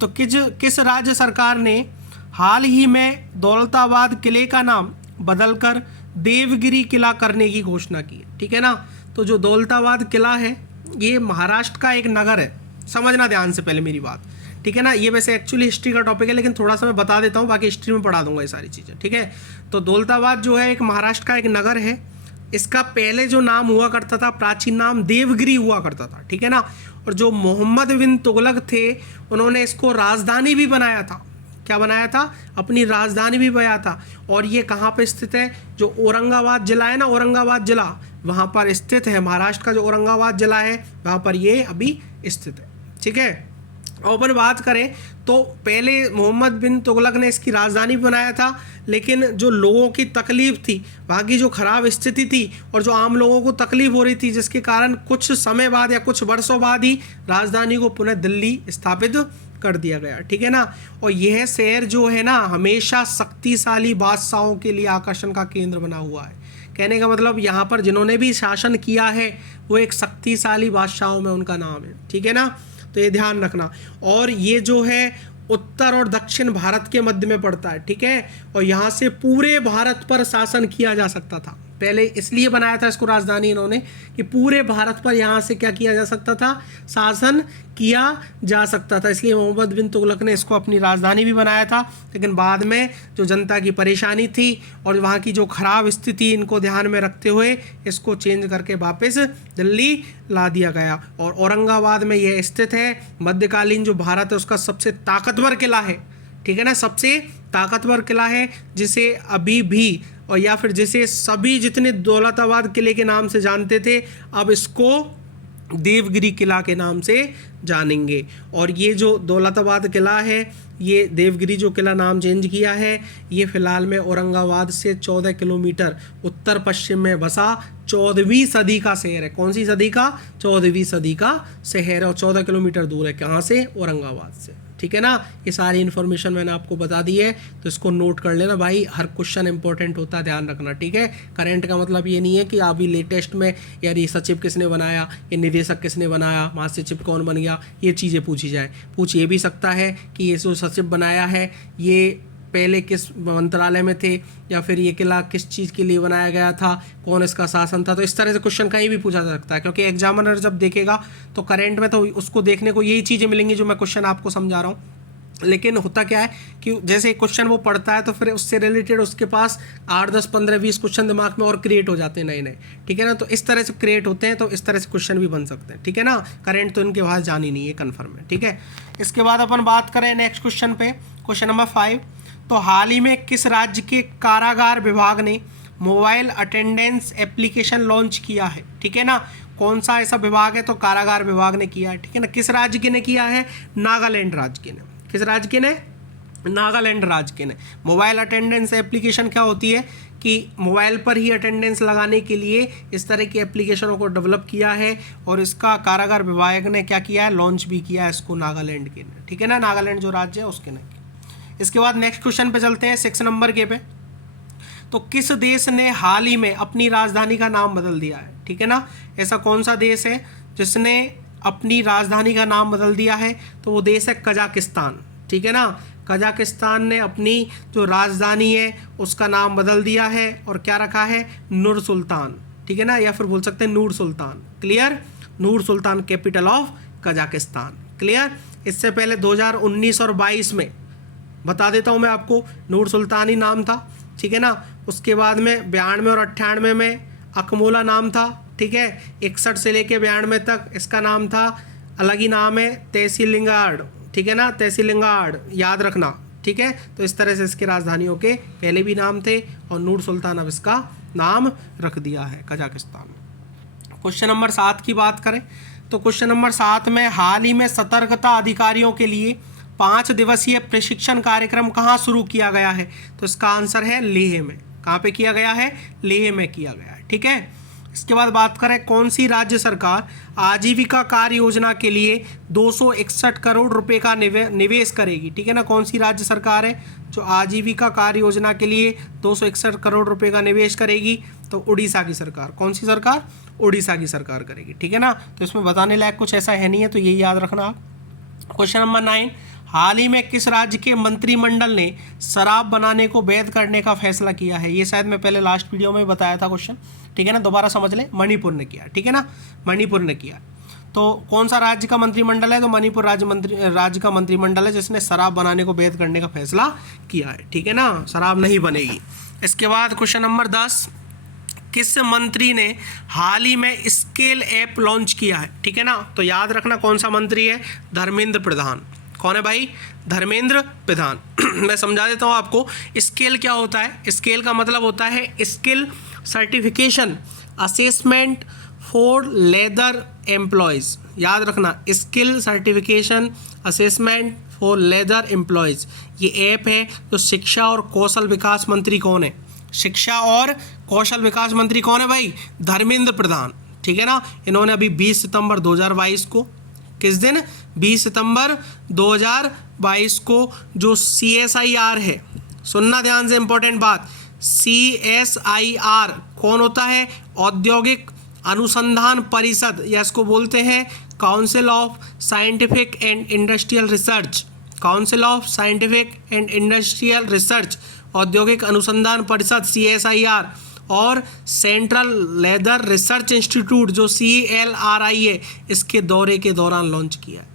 तो किस राज्य सरकार ने हाल ही में दौलताबाद किले का नाम बदलकर देवगिरी किला करने की घोषणा की है, ठीक है ना। तो जो दौलताबाद किला है ये महाराष्ट्र का एक नगर है, समझना ध्यान से पहले मेरी बात, ठीक है ना। ये वैसे एक्चुअली हिस्ट्री का टॉपिक है लेकिन थोड़ा सा मैं बता देता हूँ, बाकी हिस्ट्री में पढ़ा दूंगा ये सारी चीज़ें, ठीक है। तो दौलताबाद जो है एक महाराष्ट्र का एक नगर है, इसका पहले जो नाम हुआ करता था, प्राचीन नाम देवगिरी हुआ करता था, ठीक है ना। और जो मोहम्मद बिन तुगलक थे उन्होंने इसको राजधानी भी बनाया था, क्या बनाया था, अपनी राजधानी भी बनाया था। और ये कहाँ पे स्थित है, जो औरंगाबाद जिला है ना, औरंगाबाद जिला वहाँ पर स्थित है, महाराष्ट्र का जो औरंगाबाद जिला है वहाँ पर ये अभी स्थित है, ठीक है। और अपन बात करें तो पहले मोहम्मद बिन तुगलक ने इसकी राजधानी बनाया था, लेकिन जो लोगों की तकलीफ थी, वहाँ की जो ख़राब स्थिति थी और जो आम लोगों को तकलीफ हो रही थी, जिसके कारण कुछ समय बाद या कुछ वर्षों बाद ही राजधानी को पुनः दिल्ली स्थापित कर दिया गया, ठीक है ना। और यह शहर जो है ना हमेशा शक्तिशाली बादशाहों के लिए आकर्षण का केंद्र बना हुआ है। कहने का मतलब यहाँ पर जिन्होंने भी शासन किया है वो एक शक्तिशाली बादशाहों में उनका नाम है, ठीक है ना। तो ये ध्यान रखना। और ये जो है उत्तर और दक्षिण भारत के मध्य में पड़ता है, ठीक है। और यहाँ से पूरे भारत पर शासन किया जा सकता था, पहले इसलिए बनाया था इसको राजधानी इन्होंने कि पूरे भारत पर यहाँ से क्या किया जा सकता था, शासन किया जा सकता था, इसलिए मोहम्मद बिन तुगलक ने इसको अपनी राजधानी भी बनाया था। लेकिन बाद में जो जनता की परेशानी थी और वहाँ की जो खराब स्थिति, इनको ध्यान में रखते हुए इसको चेंज करके वापस दिल्ली ला दिया गया। और औरंगाबाद में यह स्थित है, मध्यकालीन जो भारत है उसका सबसे ताकतवर किला है, ठीक है ना, सबसे ताकतवर किला है, जिसे अभी भी और या फिर जिसे सभी जितने दौलताबाद किले के नाम से जानते थे अब इसको देवगिरी किला के नाम से जानेंगे। और ये जो दौलताबाद किला है, ये देवगिरी जो किला नाम चेंज किया है, ये फ़िलहाल में औरंगाबाद से 14 किलोमीटर उत्तर पश्चिम में बसा 14वीं सदी का शहर है। कौन सी सदी का, 14वीं सदी का शहर है। और 14 किलोमीटर दूर है कहाँ से, औरंगाबाद से, ठीक है ना। ये सारी इन्फॉर्मेशन मैंने आपको बता दी है, तो इसको नोट कर लेना भाई, हर क्वेश्चन इंपॉर्टेंट होता है, ध्यान रखना, ठीक है। करंट का मतलब ये नहीं है कि अभी लेटेस्ट में यार ये सचिव किसने बनाया, ये निदेशक किसने बनाया, महासचिव कौन बन गया, ये चीज़ें पूछी जाए। पूछ ये भी सकता है कि ये जो सचिव बनाया है ये पहले किस मंत्रालय में थे, या फिर ये किला किस चीज़ के लिए बनाया गया था, कौन इसका शासन था। तो इस तरह से क्वेश्चन कहीं भी पूछा जा सकता है, क्योंकि एग्जामिनर जब देखेगा तो करंट में तो उसको देखने को यही चीज़ें मिलेंगी जो मैं क्वेश्चन आपको समझा रहा हूँ। लेकिन होता क्या है कि जैसे एक क्वेश्चन वो पढ़ता है तो फिर उससे रिलेटेड उसके पास 8, 10, 15, 20 क्वेश्चन दिमाग में और क्रिएट हो जाते हैं नए नए, ठीक है ना। तो इस तरह से क्रिएट होते हैं, तो इस तरह से क्वेश्चन भी बन सकते हैं, ठीक है ना। करंट तो इनके पास जानी नहीं है, कन्फर्म है, ठीक है। इसके बाद अपन बात करें नेक्स्ट क्वेश्चन पे, क्वेश्चन नंबर 5। तो हाल ही में किस राज्य के कारागार विभाग ने मोबाइल अटेंडेंस एप्लीकेशन लॉन्च किया है, ठीक है ना। कौन सा ऐसा विभाग है, तो कारागार विभाग ने किया है, ठीक है ना। किस राज्य के ने किया है, नागालैंड राज्य के ने। किस राज्य के ने, नागालैंड राज्य के ने। मोबाइल अटेंडेंस एप्लीकेशन क्या होती है कि मोबाइल पर ही अटेंडेंस लगाने के लिए इस तरह की एप्लीकेशनों को डेवलप किया है, और इसका कारागार विभाग ने क्या किया है, लॉन्च भी किया है इसको, नागालैंड के ने, ठीक है ना। नागालैंड जो राज्य है उसके ने। इसके बाद नेक्स्ट क्वेश्चन पे चलते हैं, 6 नंबर के पे। तो किस देश ने हाल ही में अपनी राजधानी का नाम बदल दिया है, ठीक है ना। ऐसा कौन सा देश है जिसने अपनी राजधानी का नाम बदल दिया है, तो वो देश है कजाकिस्तान, ठीक है ना। कजाकिस्तान ने अपनी जो राजधानी है उसका नाम बदल दिया है और क्या रखा है, नूर सुल्तान, ठीक है ना, या फिर बोल सकते हैं Nur Sultan. Clear, Nur Sultan capital of Kazakhstan. Clear. इससे पहले 2019 और 22 में बता देता हूँ मैं आपको, नूर सुल्तान ही नाम था, ठीक है ना। उसके बाद में 92 और 98 में अकमोला नाम था, ठीक है। 61 से लेके 92 तक इसका नाम था, अलग ही नाम है, तहसीलिंगाड, ठीक है ना, तहसीलिंगाड, याद रखना, ठीक है। तो इस तरह से इसके राजधानियों के पहले भी नाम थे, और नूर सुल्तान अब इसका नाम रख दिया है कजाकिस्तान। क्वेश्चन नंबर 7 की बात करें, तो क्वेश्चन नंबर 7 में हाल ही में सतर्कता अधिकारियों के लिए 5 दिवसीय प्रशिक्षण कार्यक्रम कहाँ शुरू किया गया है, तो इसका आंसर है लेह में। कहाँ पे किया गया है, लेह में किया गया है, ठीक है। इसके बाद बात करें, कौन सी राज्य सरकार आजीविका कार्य योजना के लिए 261 करोड़ रुपए का निवेश करेगी, ठीक है ना। कौन सी राज्य सरकार है जो आजीविका कार्य योजना के लिए 261 करोड़ रुपए का निवेश करेगी, तो उड़ीसा की सरकार। कौन सी सरकार, उड़ीसा की सरकार करेगी, ठीक है ना। तो इसमें बताने लायक कुछ ऐसा है नहीं है, तो ये याद रखना आप। क्वेश्चन नंबर 9, हाल ही में किस राज्य के मंत्रिमंडल ने शराब बनाने को वैध करने का फैसला किया है। ये शायद मैं पहले लास्ट वीडियो में बताया था क्वेश्चन, ठीक है ना, दोबारा समझ लें। मणिपुर ने किया, ठीक है ना, मणिपुर ने किया। तो कौन सा राज्य का मंत्रिमंडल है, तो मणिपुर राज्य का मंत्रिमंडल है जिसने शराब बनाने को वैध करने का फैसला किया है, ठीक है ना, शराब नहीं बनेगी। इसके बाद क्वेश्चन नंबर 10, किस मंत्री ने हाल ही में स्केल ऐप लॉन्च किया है, ठीक है ना। तो याद रखना कौन सा मंत्री है, धर्मेंद्र प्रधान। कौन है भाई, धर्मेंद्र प्रधान। मैं समझा देता हूँ आपको, स्केल क्या होता है। स्केल का मतलब होता है skill certification assessment for leather employees. याद रखना, skill certification assessment for leather employees. ये ऐप है जो शिक्षा और कौशल विकास मंत्री कौन है, शिक्षा और कौशल विकास मंत्री कौन है भाई, धर्मेंद्र प्रधान, ठीक है ना। इन्होंने अभी 20 सितंबर 2022 को, किस दिन, 20 सितंबर 2022 को जो CSIR है, सुनना ध्यान से, इंपॉर्टेंट बात, CSIR कौन होता है, औद्योगिक अनुसंधान परिषद, या इसको बोलते हैं council of scientific and industrial research. Council of scientific and industrial research, औद्योगिक अनुसंधान परिषद CSIR, और सेंट्रल लेदर रिसर्च इंस्टीट्यूट जो CLRI है, इसके दौरे के दौरान लॉन्च किया है,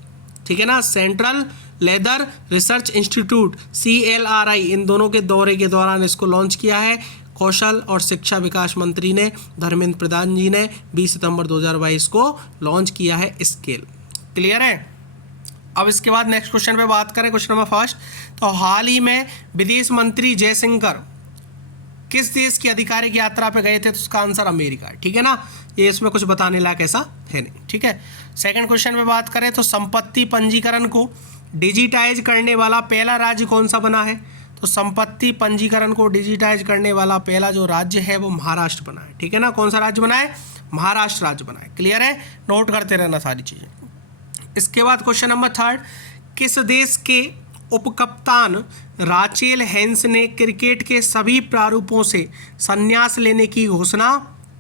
ठीक है ना। Central leather research institute CLRI, इन दोनों के दौरे के दौरान इसको लॉन्च किया है। कौशल और शिक्षा विकास मंत्री ने, धर्मेंद्र प्रधान जी ने 20 सितंबर 2022 को लॉन्च किया है स्केल। क्लियर है। अब इसके बाद नेक्स्ट क्वेश्चन पे बात करें, क्वेश्चन नंबर 1। तो हाल ही में विदेश मंत्री जयशंकर किस देश की आधिकारिक यात्रा पे गए थे, तो उसका आंसर अमेरिका है, ठीक है ना। ये इसमें कुछ बताने लायक ऐसा है नहीं, ठीक है। सेकंड क्वेश्चन पे बात करें, तो संपत्ति पंजीकरण को डिजिटाइज करने वाला पहला राज्य कौन सा बना है, तो संपत्ति पंजीकरण को डिजिटाइज करने वाला पहला जो राज्य है वो महाराष्ट्र बना है, ठीक है ना। कौन सा राज्य बना है, महाराष्ट्र राज्य बना है। क्लियर है, नोट करते रहना सारी चीज़ें। इसके बाद क्वेश्चन नंबर 3, किस देश के उपकप्तान राचेल हेंस ने क्रिकेट के सभी प्रारूपों से संन्यास लेने की घोषणा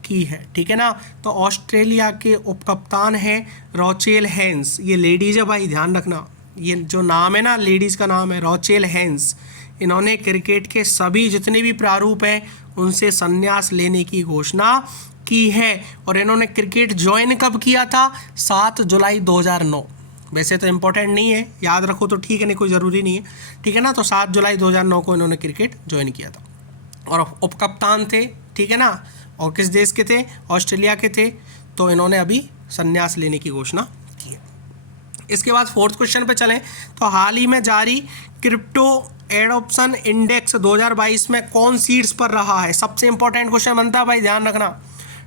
की है, ठीक है ना। तो ऑस्ट्रेलिया के उपकप्तान है राचेल हेंस, ये लेडीज है भाई, ध्यान रखना, ये जो नाम है ना, लेडीज़ का नाम है राचेल हेंस। इन्होंने क्रिकेट के सभी जितने भी प्रारूप हैं उनसे संन्यास लेने की घोषणा की है। और इन्होंने क्रिकेट ज्वाइन कब किया था, 7 जुलाई 2009। वैसे तो इम्पोर्टेंट नहीं है, याद रखो तो ठीक है, नहीं कोई ज़रूरी नहीं है, ठीक है ना। तो 7 जुलाई 2009 को इन्होंने क्रिकेट ज्वाइन किया था और उपकप्तान थे, ठीक है ना। और किस देश के थे? ऑस्ट्रेलिया के थे। तो इन्होंने अभी संन्यास लेने की घोषणा की है। इसके बाद 4th क्वेश्चन पे चलें तो हाल ही में जारी क्रिप्टो एडॉप्शन इंडेक्स 2022 में कौन सीट्स पर रहा है? सबसे इंपॉर्टेंट क्वेश्चन बनता है भाई, ध्यान रखना,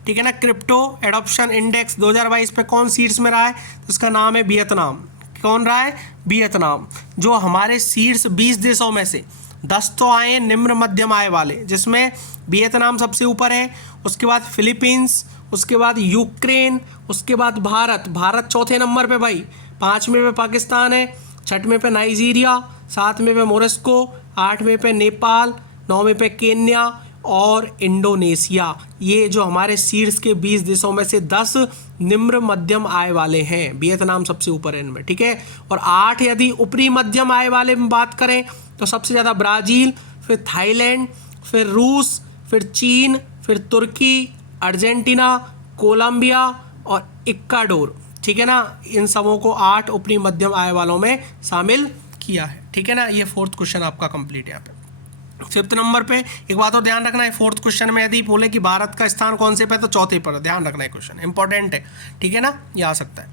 ठीक है ना। क्रिप्टो एडॉप्शन इंडेक्स 2022 पे कौन सीट्स में रहा है? तो इसका नाम है वियतनाम। कौन रहा है? वियतनाम। जो हमारे सीट्स 20 देशों में से 10 तो आए निम्न मध्यम आय वाले, जिसमें वियतनाम सबसे ऊपर है, उसके बाद फिलीपींस, उसके बाद यूक्रेन, उसके बाद भारत चौथे नंबर पे भाई, 5वें पे पाकिस्तान है, 6वें पे नाइजीरिया, 7वें पे मोरस्को, 8वें पे नेपाल, 9वें पे केन्या और इंडोनेशिया। ये जो हमारे सीड्स के 20 देशों में से 10 निम्न मध्यम आय वाले हैं, वियतनाम सबसे ऊपर है इनमें, ठीक है। और 8 यदि ऊपरी मध्यम आय वाले में बात करें तो सबसे ज़्यादा ब्राज़ील, फिर थाईलैंड, फिर रूस, फिर चीन, फिर तुर्की, अर्जेंटीना, कोलंबिया और इक्वाडोर, ठीक है ना। इन सबों को 8 ऊपरी मध्यम आय वालों में शामिल किया है, ठीक है ना। ये 4th क्वेश्चन आपका कंप्लीट है। यहाँ पे 5th नंबर पे एक बात और ध्यान रखना है, 4th क्वेश्चन में यदि बोले कि भारत का स्थान कौन से पे, तो चौथे पर, ध्यान रखना है, क्वेश्चन इंपॉर्टेंट है, ठीक है ना, ये आ सकता है।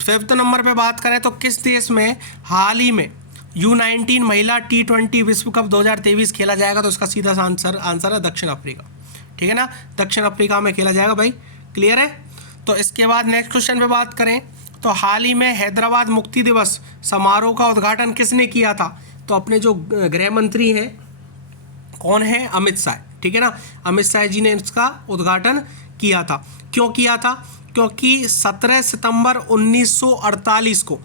5th नंबर पे बात करें तो किस देश में हाल ही में U19 महिला T20 विश्व कप 2023 खेला जाएगा? तो इसका सीधा आंसर है दक्षिण अफ्रीका, ठीक है ना। दक्षिण अफ्रीका में खेला जाएगा भाई, क्लियर है। तो इसके बाद नेक्स्ट क्वेश्चन पे बात करें तो हाल ही में हैदराबाद मुक्ति दिवस समारोह का उद्घाटन किसने किया था? तो अपने जो गृह मंत्री हैं, कौन है? अमित शाह, ठीक है ना। अमित शाह जी ने इसका उद्घाटन किया था। क्यों किया था? क्योंकि 17 सितंबर 1948 को,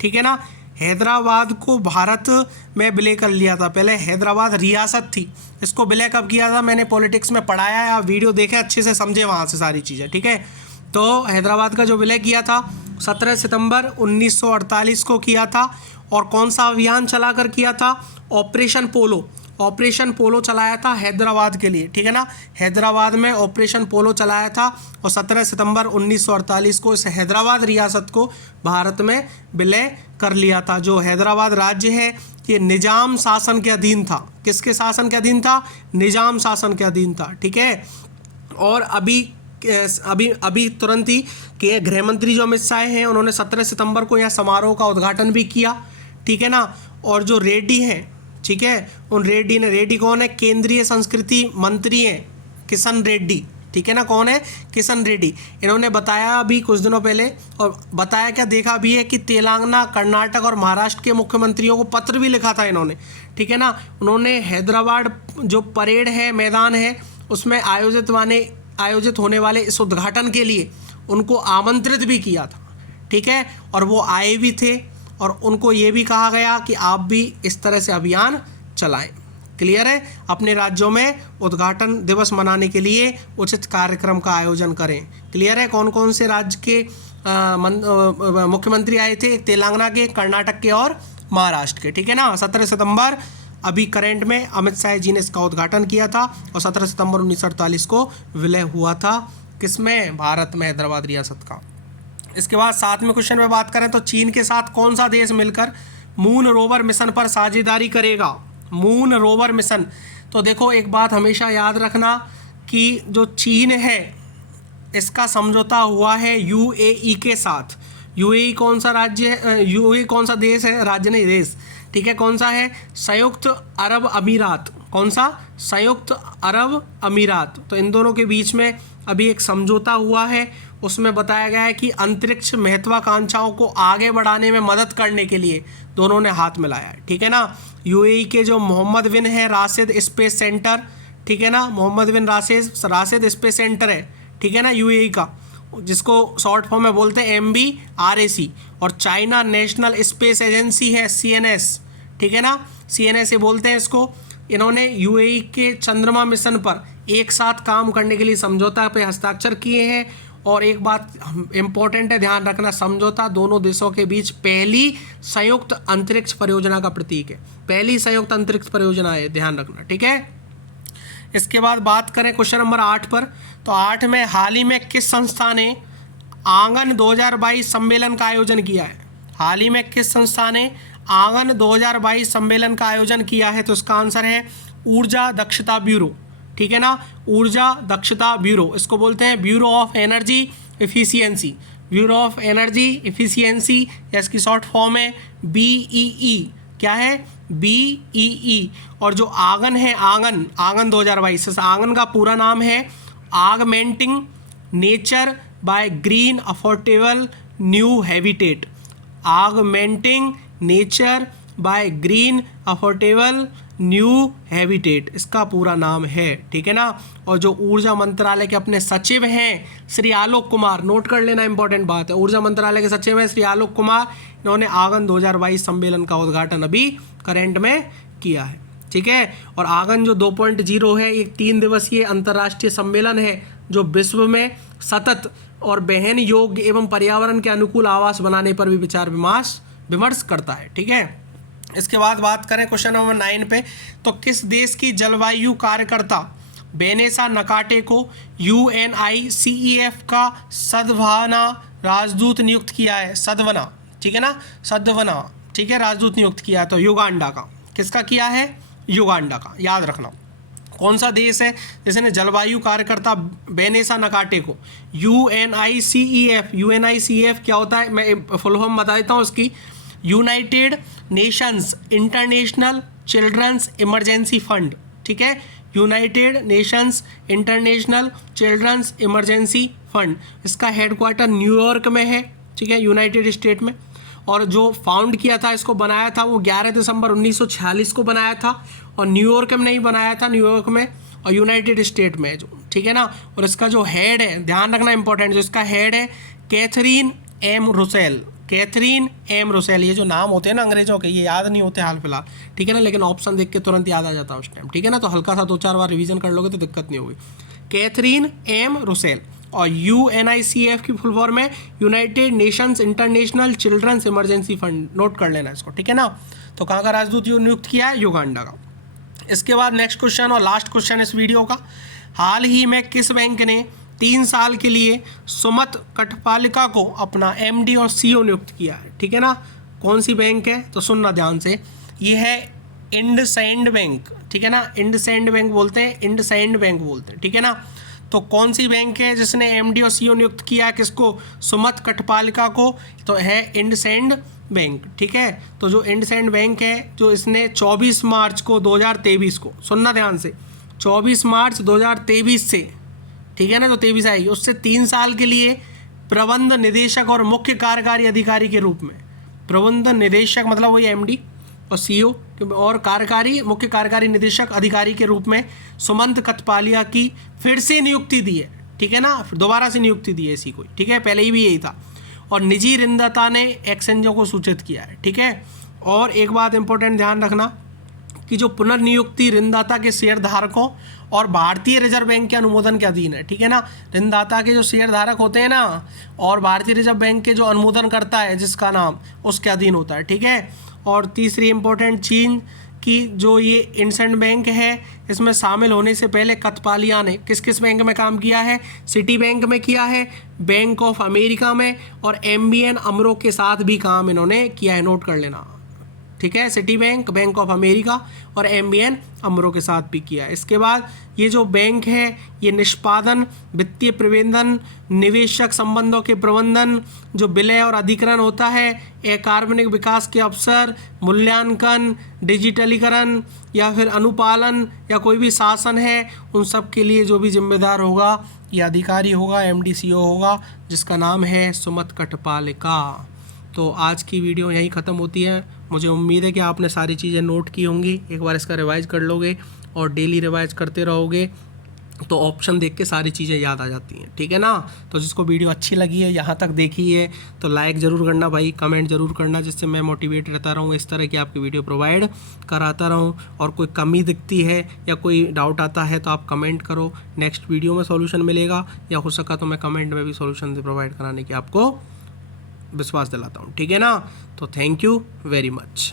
ठीक है ना, हैदराबाद को भारत में विलय कर लिया था। पहले हैदराबाद रियासत थी, इसको विलय कब किया था? मैंने पॉलिटिक्स में पढ़ाया है, आप वीडियो देखें अच्छे से, समझे वहाँ से सारी चीज़ें, ठीक है। तो हैदराबाद का जो विलय किया था 17 सितंबर 1948 को किया था। और कौन सा अभियान चलाकर किया था? ऑपरेशन पोलो चलाया था हैदराबाद के लिए, ठीक है ना। हैदराबाद में ऑपरेशन पोलो चलाया था और 17 सितंबर 1948 को इस हैदराबाद रियासत को भारत में विलय कर लिया था। जो हैदराबाद राज्य है ये निज़ाम शासन के अधीन था। किसके शासन के अधीन था? निज़ाम शासन के अधीन था, ठीक है। और अभी तुरंत ही के गृह मंत्री जो अमित शाह हैं, उन्होंने 17 सितंबर को यहाँ समारोह का उद्घाटन भी किया, ठीक है ना। और जो रेड्डी हैं, ठीक है, उन रेड्डी कौन है? केंद्रीय संस्कृति मंत्री हैं किशन रेड्डी, ठीक है ना। कौन है? किशन रेड्डी। इन्होंने बताया अभी कुछ दिनों पहले, और बताया क्या, देखा भी है कि तेलंगाना, कर्नाटक और महाराष्ट्र के मुख्यमंत्रियों को पत्र भी लिखा था इन्होंने, ठीक है ना। उन्होंने हैदराबाद जो परेड है, मैदान है, उसमें आयोजित होने वाले इस उद्घाटन के लिए उनको आमंत्रित भी किया था, ठीक है। और वो आए भी थे और उनको ये भी कहा गया कि आप भी इस तरह से अभियान चलाएं, क्लियर है। अपने राज्यों में उद्घाटन दिवस मनाने के लिए उचित कार्यक्रम का आयोजन करें, क्लियर है। कौन कौन से राज्य के मुख्यमंत्री आए थे? तेलंगाना के, कर्नाटक के और महाराष्ट्र के, ठीक है ना। 17 सितंबर अभी करंट में अमित शाह जी ने इसका उद्घाटन किया था और 17 सितंबर 1948 को विलय हुआ था किसमें? भारत में, हैदराबाद रियासत का। इसके बाद 7वें क्वेश्चन में बात करें तो चीन के साथ कौन सा देश मिलकर मून रोवर मिशन पर साझेदारी करेगा? मून रोवर मिशन, तो देखो एक बात हमेशा याद रखना कि जो चीन है इसका समझौता हुआ है UAE के साथ। UAE कौन सा राज्य है? UAE कौन सा देश है? राज्य नहीं, देश, ठीक है। कौन सा है? संयुक्त अरब अमीरात। कौन सा? संयुक्त अरब अमीरात। तो इन दोनों के बीच में अभी एक समझौता हुआ है, उसमें बताया गया है कि अंतरिक्ष महत्वाकांक्षाओं को आगे बढ़ाने में मदद करने के लिए दोनों ने हाथ मिलाया है, ठीक है ना। UAE के जो मोहम्मद बिन है राशिद स्पेस सेंटर, ठीक है ना, मोहम्मद बिन राशिद स्पेस सेंटर है, ठीक है ना, UAE का, जिसको शॉर्ट फॉर्म में बोलते हैं MBRAC। और चाइना नेशनल स्पेस एजेंसी है CNS, ठीक है ना, CNS बोलते हैं इसको। इन्होंने UAE के चंद्रमा मिशन पर एक साथ काम करने के लिए समझौता पे हस्ताक्षर किए हैं। और एक बात इम्पोर्टेंट है, ध्यान रखना, समझौता दोनों देशों के बीच पहली संयुक्त अंतरिक्ष परियोजना का प्रतीक है। पहली संयुक्त अंतरिक्ष परियोजना है, ध्यान रखना, ठीक है। इसके बाद बात करें क्वेश्चन नंबर 8 पर, तो 8 में हाल ही में किस संस्था ने आंगन 2022 सम्मेलन का आयोजन किया है? हाल ही में किस संस्था ने आंगन 2022 सम्मेलन का आयोजन किया है? तो इसका आंसर है ऊर्जा दक्षता ब्यूरो, ठीक है ना, ऊर्जा दक्षता ब्यूरो, इसको बोलते हैं bureau of energy efficiency, bureau of energy efficiency, या इसकी शॉर्ट फॉर्म है BEE, क्या है BEE। और जो आंगन है, आंगन 2022, इस आंगन का पूरा नाम है augmenting nature by green affordable new habitat, augmenting nature by green affordable new habitat, इसका पूरा नाम है, ठीक है ना। और जो ऊर्जा मंत्रालय के अपने सचिव हैं श्री आलोक कुमार, नोट कर लेना, इंपॉर्टेंट बात है, ऊर्जा मंत्रालय के सचिव हैं श्री आलोक कुमार, इन्होंने आंगन 2022 सम्मेलन का उद्घाटन अभी करंट में किया है, ठीक है। और आंगन जो 2.0 है, एक 3 दिवसीय अंतर्राष्ट्रीय सम्मेलन है जो विश्व में सतत और बहन योग्य एवं पर्यावरण के अनुकूल आवास बनाने पर भी विचार विमर्श करता है, ठीक है। इसके बाद बात करें क्वेश्चन नंबर 9 पे, तो किस देश की जलवायु कार्यकर्ता वेनेसा नकाटे को UNICEF का सद्भावना राजदूत नियुक्त किया है? सद्भावना, ठीक है ना, सद्भावना, ठीक है, राजदूत नियुक्त किया है। तो युगांडा का, किसका किया है? युगांडा का, याद रखना। कौन सा देश है जिसने जलवायु कार्यकर्ता वेनेसा नकाटे को UNICEF क्या होता है, मैं फुल फॉर्म बता देता हूँ इसकी, United Nations International Children's Emergency Fund, ठीक है, United Nations International Children's Emergency Fund, इसका हेडक्वार्टर न्यूयॉर्क में है, ठीक है, यूनाइटेड स्टेट में। और जो फाउंड किया था, इसको बनाया था, वो 11 दिसंबर 1946 को बनाया था, और न्यूयॉर्क में नहीं बनाया था, न्यूयॉर्क में और यूनाइटेड स्टेट में जो, ठीक है ना। और इसका जो हेड है, ध्यान रखना इंपॉर्टेंट, जो इसका हेड है Catherine M Russell, Catherine M Russell. ये जो नाम होते हैं ना अंग्रेजों के, ये याद नहीं होते हाल फिलहाल, ठीक है ना, लेकिन ऑप्शन देख के तुरंत याद आ जाता है उस टाइम, ठीक है ना। तो हल्का सा 2-4 बार रिवीजन कर लोगे तो दिक्कत नहीं होगी। Catherine M Russell. और UNICEF की फुल फॉर्म है United Nations International Children's Emergency Fund, note कर लेना इसको, ठीक है ना। तो कहाँ का राजदूत नियुक्त किया है? युगांडा का। इसके बाद नेक्स्ट क्वेश्चन और लास्ट क्वेश्चन इस वीडियो का, हाल ही में किस बैंक ने 3 साल के लिए सुमत कठपालिका को अपना MD और CEO नियुक्त किया है? ठीक है ना, कौन सी बैंक है? तो सुनना ध्यान से, ये है इंडसइंड बैंक, ठीक है ना, इंडसइंड बैंक बोलते हैं, इंडसइंड बैंक बोलते हैं, ठीक है ना। तो कौन सी बैंक है जिसने MD और CEO नियुक्त किया है किसको? सुमत कठपालिका को, तो है इंडसइंड बैंक, ठीक है। तो जो इंडसइंड बैंक है, जो इसने 24 मार्च को 2023 को, सुनना ध्यान से, 24 मार्च 2023 से, ठीक है ना, तो 23 आएगी, उससे 3 साल के लिए प्रबंध निदेशक और मुख्य कार्यकारी अधिकारी के रूप में, प्रबंध निदेशक मतलब वही MD और CEO और मुख्य कार्यकारी निदेशक अधिकारी के रूप में सुमंत कठपालिया की फिर से नियुक्ति दी है, ठीक है ना, दोबारा से नियुक्ति दी है ऐसी कोई, ठीक है, पहले ही भी यही था। और निजी ऋणदाता ने एक्सचेंजों को सूचित किया है, ठीक है। और एक बात इंपॉर्टेंट ध्यान रखना कि जो पुनर्नियुक्ति ऋणदाता के शेयर धारकों और भारतीय रिजर्व बैंक के अनुमोदन के अधीन है, ठीक है ना। ऋणदाता के जो शेयर धारक होते हैं ना, और भारतीय रिजर्व बैंक के जो अनुमोदन करता है जिसका नाम, उसके अधीन होता है, ठीक है। और तीसरी इंपॉर्टेंट चीज कि जो ये इंडसइंड बैंक है, इसमें शामिल होने से पहले कठपालिया ने किस किस बैंक में काम किया है? सिटी बैंक में किया है, बैंक ऑफ अमेरिका में, और MBN अमरो के साथ भी काम इन्होंने किया है, नोट कर लेना, ठीक है। City bank, bank of America और MBN अमरो के साथ भी किया है। इसके बाद ये जो बैंक है, ये निष्पादन, वित्तीय प्रबंधन, निवेशक संबंधों के प्रबंधन, जो विलय और अधिग्रहण होता है, अकार्बनिक विकास के अवसर, मूल्यांकन, डिजिटलीकरण या फिर अनुपालन या कोई भी शासन है, उन सब के लिए जो भी जिम्मेदार होगा ये अधिकारी होगा, MD CEO होगा, जिसका नाम है सुमत कठपालिका। तो आज की वीडियो यहीं ख़त्म होती है। मुझे उम्मीद है कि आपने सारी चीज़ें नोट की होंगी, एक बार इसका रिवाइज कर लोगे और डेली रिवाइज करते रहोगे तो ऑप्शन देख के सारी चीज़ें याद आ जाती हैं, ठीक है ना। तो जिसको वीडियो अच्छी लगी है, यहाँ तक देखी है, तो लाइक ज़रूर करना भाई, कमेंट ज़रूर करना, जिससे मैं मोटिवेट रहता रहूँ, इस तरह की आपकी वीडियो प्रोवाइड कराता रहूँ। और कोई कमी दिखती है या कोई डाउट आता है तो आप कमेंट करो, नेक्स्ट वीडियो में सॉल्यूशन मिलेगा, या हो सका तो मैं कमेंट में भी सॉल्यूशन प्रोवाइड कराने की आपको विश्वास दिलाता हूँ, ठीक है ना। तो थैंक यू वेरी मच।